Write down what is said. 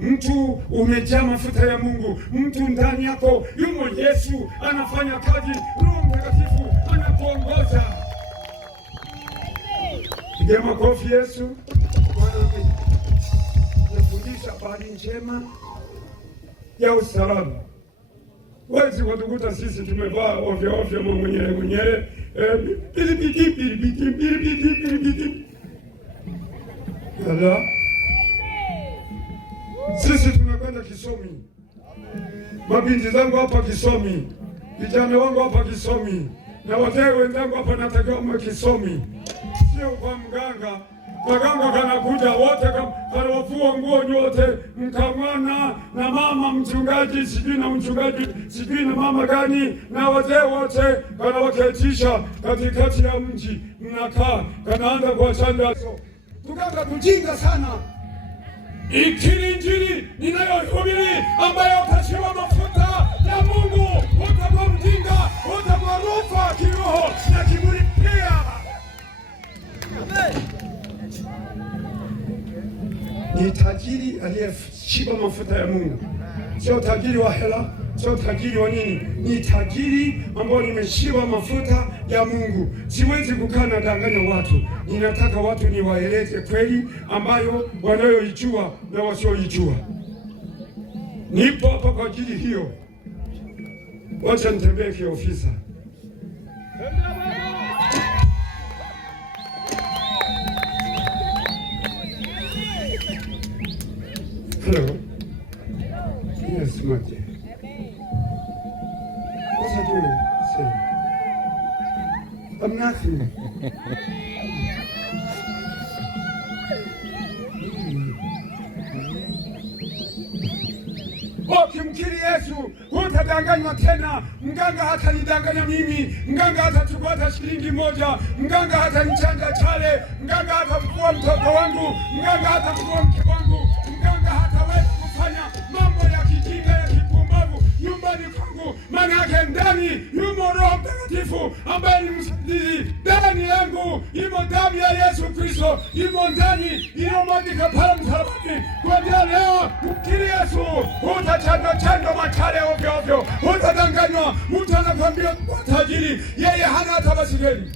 mtu umejaa mafuta ya Mungu, mtu ndani yako yumo Yesu, anafanya kazi, Roho Mtakatifu anakuongoza. Piga makofi Yesu. Nafundisha habari njema ya usalama. Wezi watukuta sisi tumevaa ovyo ovyo mwenyewe Ala. Sisi tunakwenda kisomi. Mabinti zangu hapa kisomi, vijana wangu hapa kisomi, na wazee wenzangu hapa natakiwa mwe kisomi. Sio kwa mganga. Maganga kanakuja wote kanawafua nguo nyote, mkamwana na mama mchungaji sijui na mchungaji sijui na mama gani na wazee wote kanawaketisha katikati ya mji, mnakaa kanaanza kuwachanja. Mganga kujinga sana. Ikiri Injili ninayohubiri ambayo utashiwa mafuta ya Mungu, utakuwa mjinga, utakuwa rufa kiroho na kiburi pia. Ni tajiri aliyeshiba mafuta ya Mungu, sio tajiri wa hela, sio tajiri wa nini. Ni tajiri ambao nimeshiba mafuta ya Mungu. Siwezi kukaa na danganya watu, ninataka watu niwaeleze kweli ambayo wanayoijua na wasioijua. Nipo hapa kwa ajili hiyo. Wacha nitembee kiofisa. Hello. Yes, Mate. What are you saying? I'm nothing. Ukimkiri Yesu hutadanganywa tena. Mganga hatanidanganya mimi, mganga hatachukua hata shilingi moja, mganga hatanichanja chale, mganga hatachukua mtoto wangu, mganga hatachukua mke wangu, mganga hataweza kufanya mambo ya kijinga ya kipumbavu nyumbani kwangu. Maana yake ndani yumo Roho Mtakatifu ambaye ni msaidizi. Ndani yangu imo damu ya Yesu Kristo, imo ndani iliyomwagika pale msalabani. Kuanzia leo ukiri Yesu, hutachanjwa machale ovyo ovyo, hutadanganywa. Mtu anakwambia tajiri, yeye hana hata basikeli.